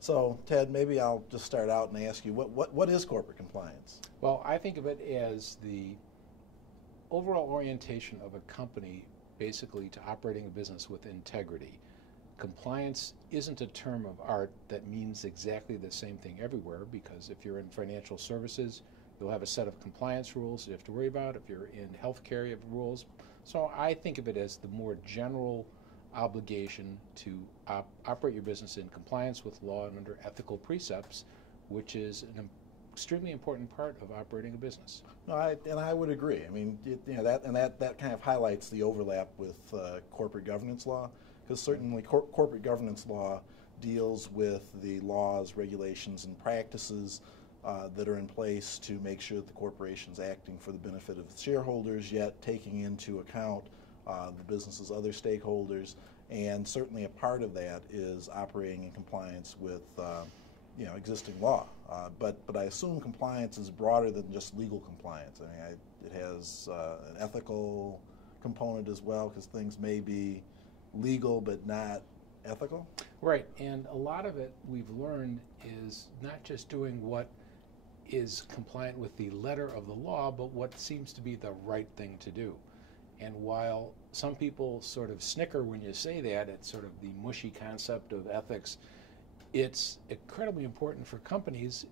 So, Ted, maybe I'll just start out and ask you, what is corporate compliance? Well, I think of it as the overall orientation of a company basically to operating a business with integrity. Compliance isn't a term of art that means exactly the same thing everywhere, because if you're in financial services, you'll have a set of compliance rules you have to worry about. If you're in healthcare, you have rules. So I think of it as the more general obligation to operate your business in compliance with law and under ethical precepts, which is an extremely important part of operating a business. No, I would agree. I mean, that kind of highlights the overlap with corporate governance law, because certainly corporate governance law deals with the laws, regulations, and practices that are in place to make sure that the corporation's acting for the benefit of its shareholders, yet taking into account the business's other stakeholders, and certainly a part of that is operating in compliance with existing law. But I assume compliance is broader than just legal compliance. I mean, it has an ethical component as well, because things may be legal but not ethical. Right, and a lot of it we've learned is not just doing what is compliant with the letter of the law, but what seems to be the right thing to do. And while some people sort of snicker when you say that, it's sort of the mushy concept of ethics, it's incredibly important for companies,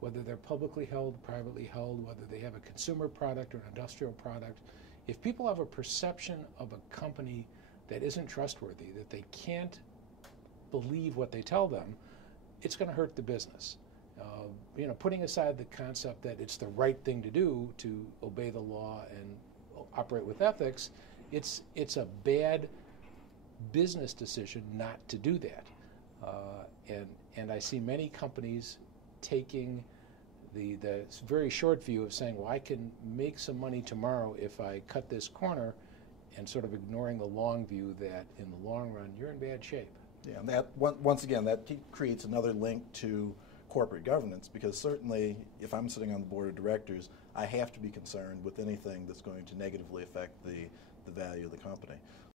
whether they're publicly held, privately held, whether they have a consumer product or an industrial product. If people have a perception of a company that isn't trustworthy, that they can't believe what they tell them, it's going to hurt the business. Putting aside the concept that it's the right thing to do to obey the law and operate with ethics, it's a bad business decision not to do that. And I see many companies taking the very short view of saying, well, I can make some money tomorrow if I cut this corner, and sort of ignoring the long view that in the long run you're in bad shape. Yeah, and that once again that creates another link to corporate governance, because certainly if I'm sitting on the board of directors, I have to be concerned with anything that's going to negatively affect the value of the company.